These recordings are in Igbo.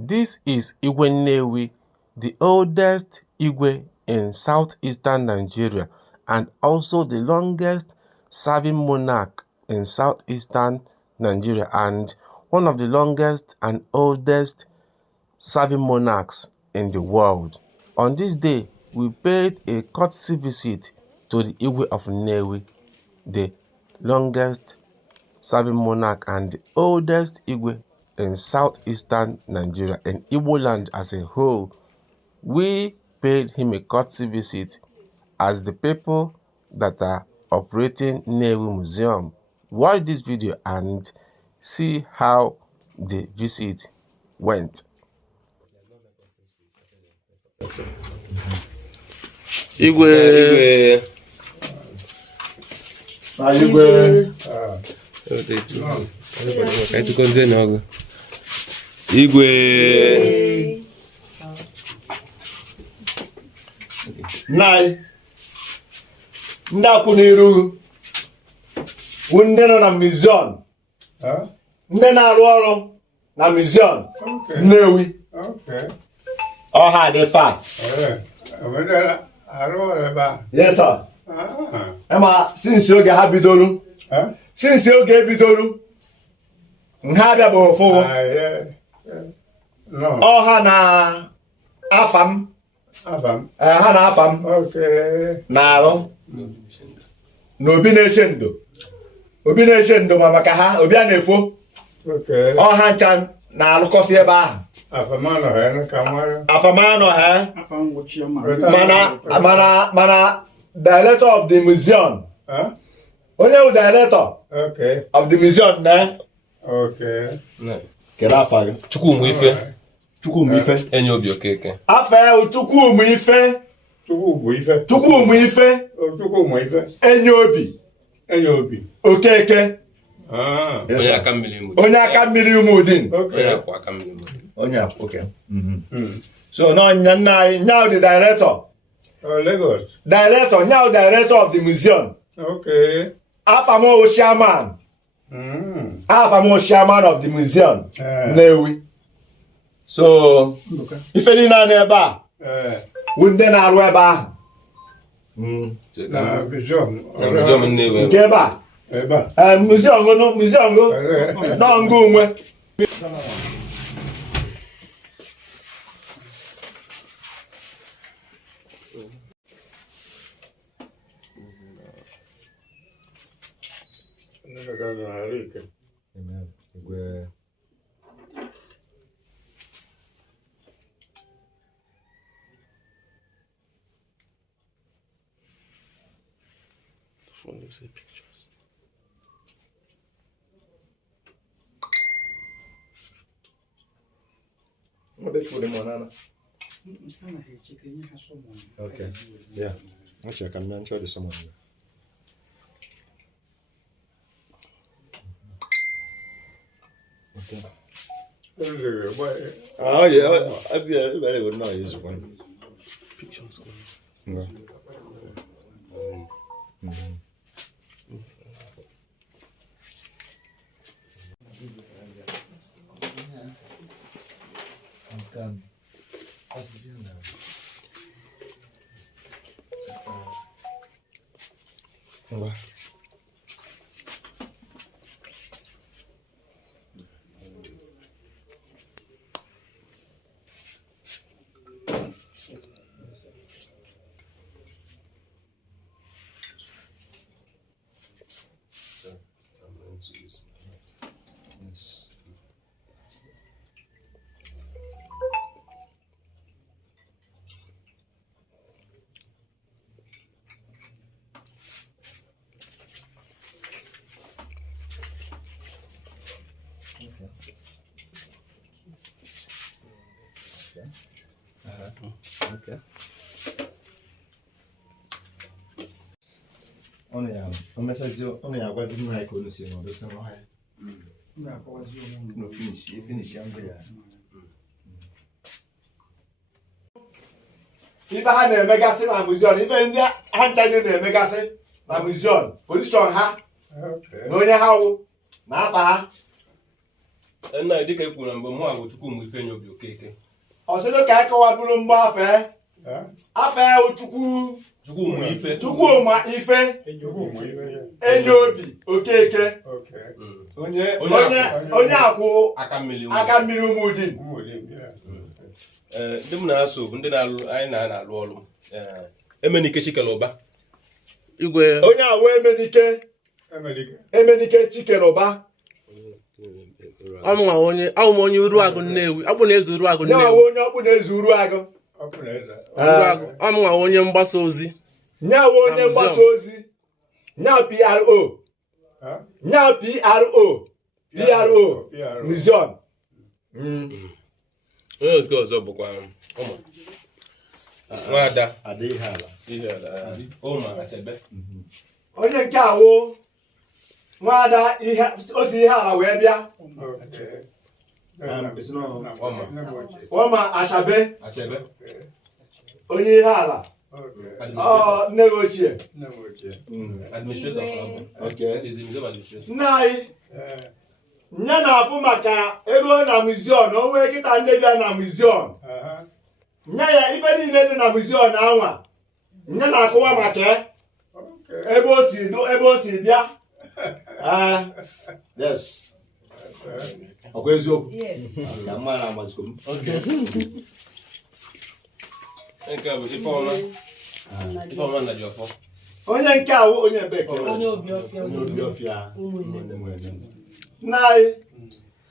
This is Igwe Nnewi, the oldest Igwe in southeastern Nigeria and also the longest serving monarch in southeastern Nigeria and one of the longest and oldest serving monarchs in the world. On this day, we paid a courtesy visit to the Igwe of Nnewi, the longest serving monarch and the oldest Igwe in southeastern Nigeria and Igbo land as a whole. We paid him a courtesy visit as the people that are operating Nnewi Museum. Watch this video and see how the visit went. Igwe. Igwe. Nai. Ndaku niru. Wunde no na museum. Nde na arụ ọrụ na museum. Nnewi. Okay. Ọha dị fa. Yes, sir. Emma, since oge ha bidolu. Since oge ebidolu. Nha abịa bụ ofu. No. Ọha na afam. Afam. Ha na afam. Okay. Na arụ. Na obi na-eche ndo. Obi na-eche ndo ma maka ha, obi a na-efo. Okay. Ọha ncha na-alụkọsị ebe ahụ. Afamano ha na kamara. Afamano ha. Mana director of the museum. Onye wụ director. Okay. Of the museum na. Okay. Kere afa gị. Chukwumuife. Chukwumuife. Enyi obi okeke. Afa Chukwumuife. Chukwumuife. Chukwumuife. Chukwumuife. Enyi obi. Enyi obi. Okeke. Onye aka mmiri ụmụ. Onye aka mmiri ụmụ udin. Okay. Onye akwa aka mmiri ụmụ. Onye akwa, okay. So no now the director. Lagos. Director, now director of the museum. Okay. Afamo chairman. Afamo chairman of the museum. Nnewi. So ife ni na ebe a. Wunde na arụ ebe ahụ. Na museum. Museum Nnewi. Nke ebe a. Ebe a. Museum go no ngo onwe. Amen. Igwe. Phone you see pictures. What bet for the monana? Okay. Yeah. Actually, I can enjoy the someone. Okay. Oh yeah, I very good now. Use one. Pictures. No. Yes. Okay. On est à quoi vous m'avez connu, c'est mon dessin. No finish Ife ha na-emegasị na museum, ife ndị ha ncha na-emegasị na museum, position ha na onye ha wụ na afa ha nna dịka e kwuru na mgbe mụ agwụ chukwu mgbe ife nyobi okeke ọsịdụ ka akọwa bụrụ mgbe afọ chukwu ma ife enyi obi okeke onye akwụ aka mmiri ụmụdị ndị m na-asụ bụ ndị anyị na-alụ ọrụ Emenike Chikeluba Igwe onye awụ Emenike Chikeluba ọmụ onye Uruagụ Nnewi ọ bụ na eze Uruagụ Nnewi onye ọkpụ na-eze Uruagụ ọmụ onye mgbasa ozi nyawo onye mgbasa ozi nya PRO museum onye ọzọ bụkwa nwada onye nke awụ nwada osi ihe ala wee bịa ọma Achabe onye ihe ala nne gị ochie nna anyị nye na-afụ maka eruo na muzion onwe kịta nne bịa na muzion nye ya ife niile dị na muzion anwa nye na-akụwa maka ebe o si bịa yes ọkwa eziokwu ka mma na amaziko m onye nke awụ onye bekee onye Obiofia nna anyị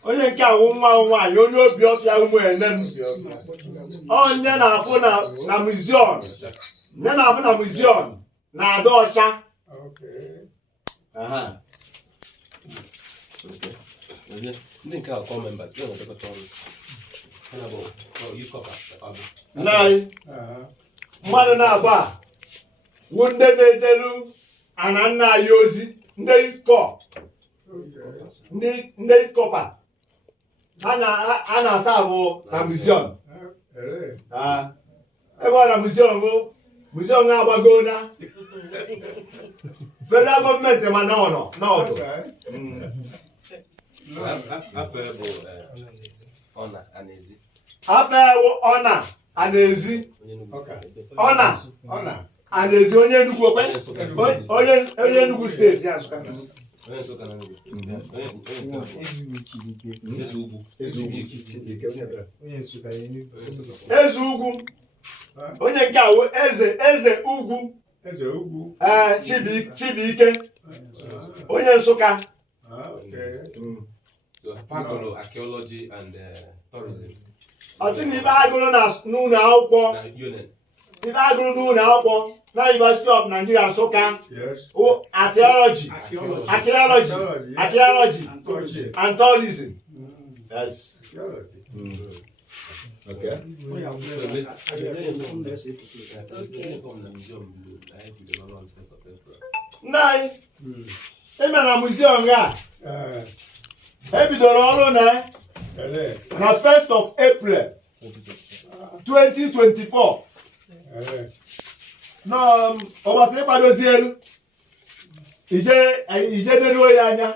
onye nke awụ nwa nwaanyị onye Obiofia ụmụenem onye na-afụ na muzion na-ada ọcha ndị nke akọ members nna anyị mmadụ na-abụ a wụ ndị na-ejelu ana nna anyị ozi ndị kọpa a na-asa ahụ na muzion ebe ọ na muzion agbago na federal gọọmenti ma n'ọdụ afọ ewu ọna Anaezi onye Enugu onye Enugu steeti eze ugwu onye nke awụ eze ugwu Chibuike onye Nsụka Archaeology and tourism. Ọsị na ibe agụrụ n'ụlọ akwụkwọ na University of Nigeria Nsụka Archaeology and tourism. Yes. Okay. Nai, eme na museum ya. Ebidoro ọrụ na 1st of April 2024. Na ọbọsị ịkwadozi elu ije neruo ya anya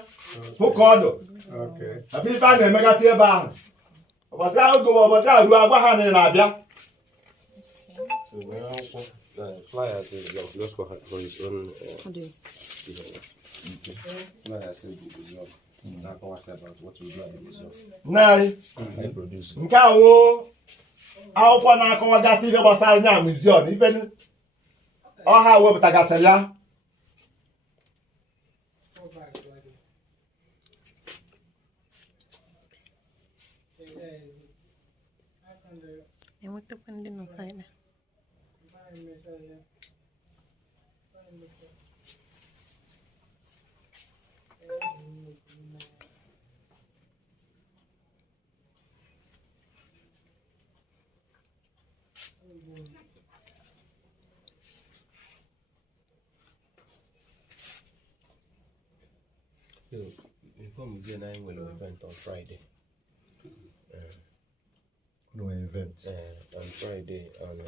hụ ka ọdụ afọ ife a na-emegasị ebe ahụ ọbọsị arụ agwa ha na na-abịa nke a wụ akwụkwọ na-akọwagasị ihe gbasara nya muzion ife ọha wepụtagasịrị ya Inform me then I will event on Friday. No event. On Friday on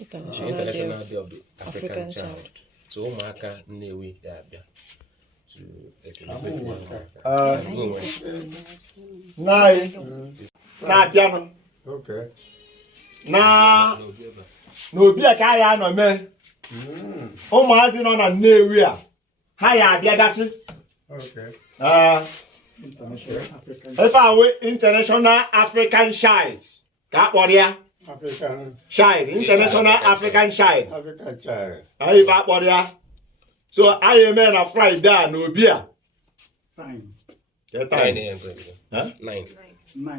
International Day of the African Child. So Maka Nnewi Abia. So na-abịanụ Okay. na n'obi a ka ya nọ mee ụmụazị nọ na Nnewi a ha ya abịagasị Okay. ife ahụ International African Child ka a kpọrọ ya African International African Child child. anyị ife akpọrọ ya so anyị eme na Friday a n'obi a 9.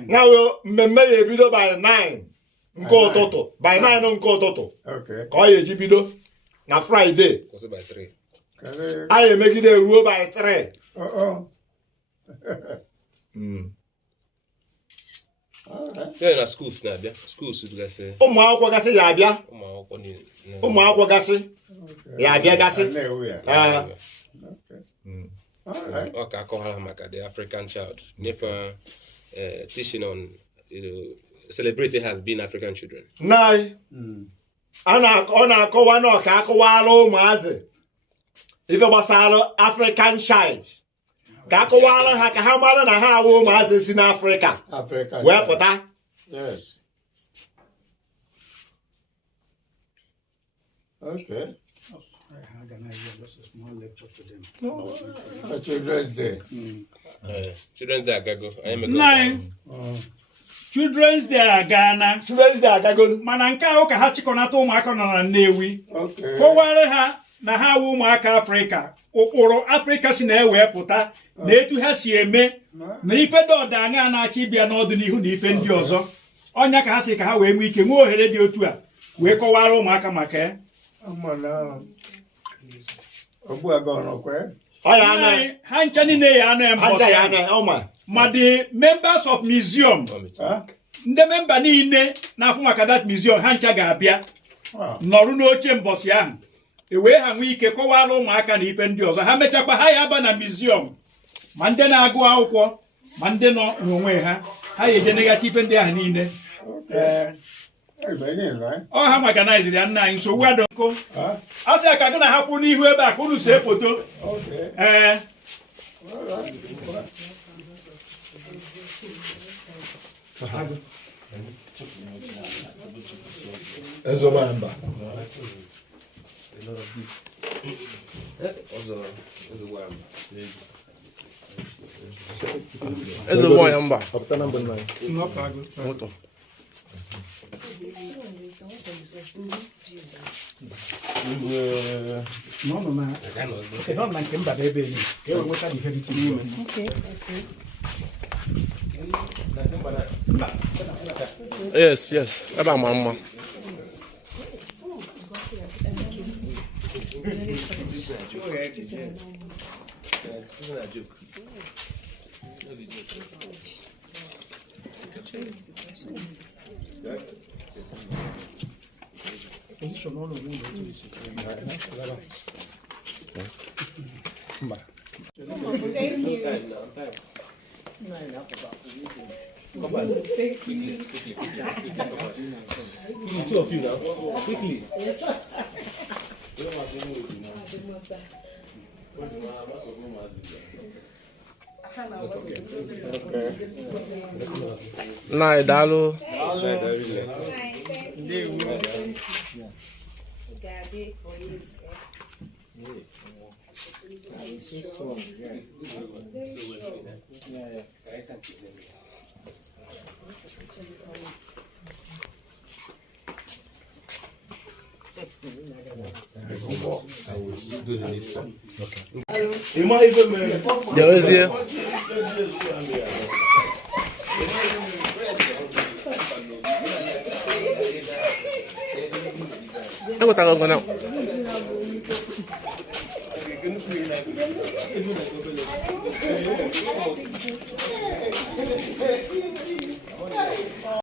na mmemme ya ebido by 9 nke ụtụtụ by 9 nke ụtụtụ Okay. ka ọ ya eji bido na Friday Also by 3. anyị emegide ruo by 3 Yeah, na schools na abịa. Schools gasị. ụmụ akwụkwọ gasị ya abịa ụmụ akwụkwọ gasị ya abịa gasị Ọ ka akọwara maka the African child. Never teaching on, celebrating has been African children. ọ na-akọwa na ọka akọwala ụmụazị ife gbasara African Child ka akọwala ha ka ha mara na ha awụ ụmụazị si n'Afrịka wee pụta. Yes. Okay. Children's Day. Children's Day agago. Children's Day agana. Children's Day agago. Mana nke ahụ ka ha chịkọnata ụmụaka nọ na Nnewi. Okay. Kọwara ha na ha awụ ụmụaka Afrịka. Ụkpụrụ Afrịka si na-ewe pụta na etu ha si eme na ife dị ọda anya na-achọ ịbịa n'ọdịnihu na ife ndị ọzọ. Ọnya ka ha si ka ha wee nwee ike nwee ohere dị otu a wee kọwara ụmụaka maka ya. Ha ncha niile ya anọ ma the members of museum ndị memba niile na-afụ maka that museum ha ncha ga-abịa nọrụ n'oche mbọsị ahụ wee ha nwee ike kọwara ụmụaka na ife ndị ọzọ ha mechakwa ha ya aba na museum ma ndị na-agụ akwụkwọ ma ndị nọ n'onwe ha ha ya eje negachi ife ndị ahụ niile ọ ha maganiziri ya nna anyị nsogbu adọnko a sị ka gị na ha kwụ n'ihu ebe a ka unu see foto Eze nwanyị mba. Yes, yes. Ebe a ma mma. Two of you now. Quickly. Nai dalu. Jewezie. Aku tahu kau nak.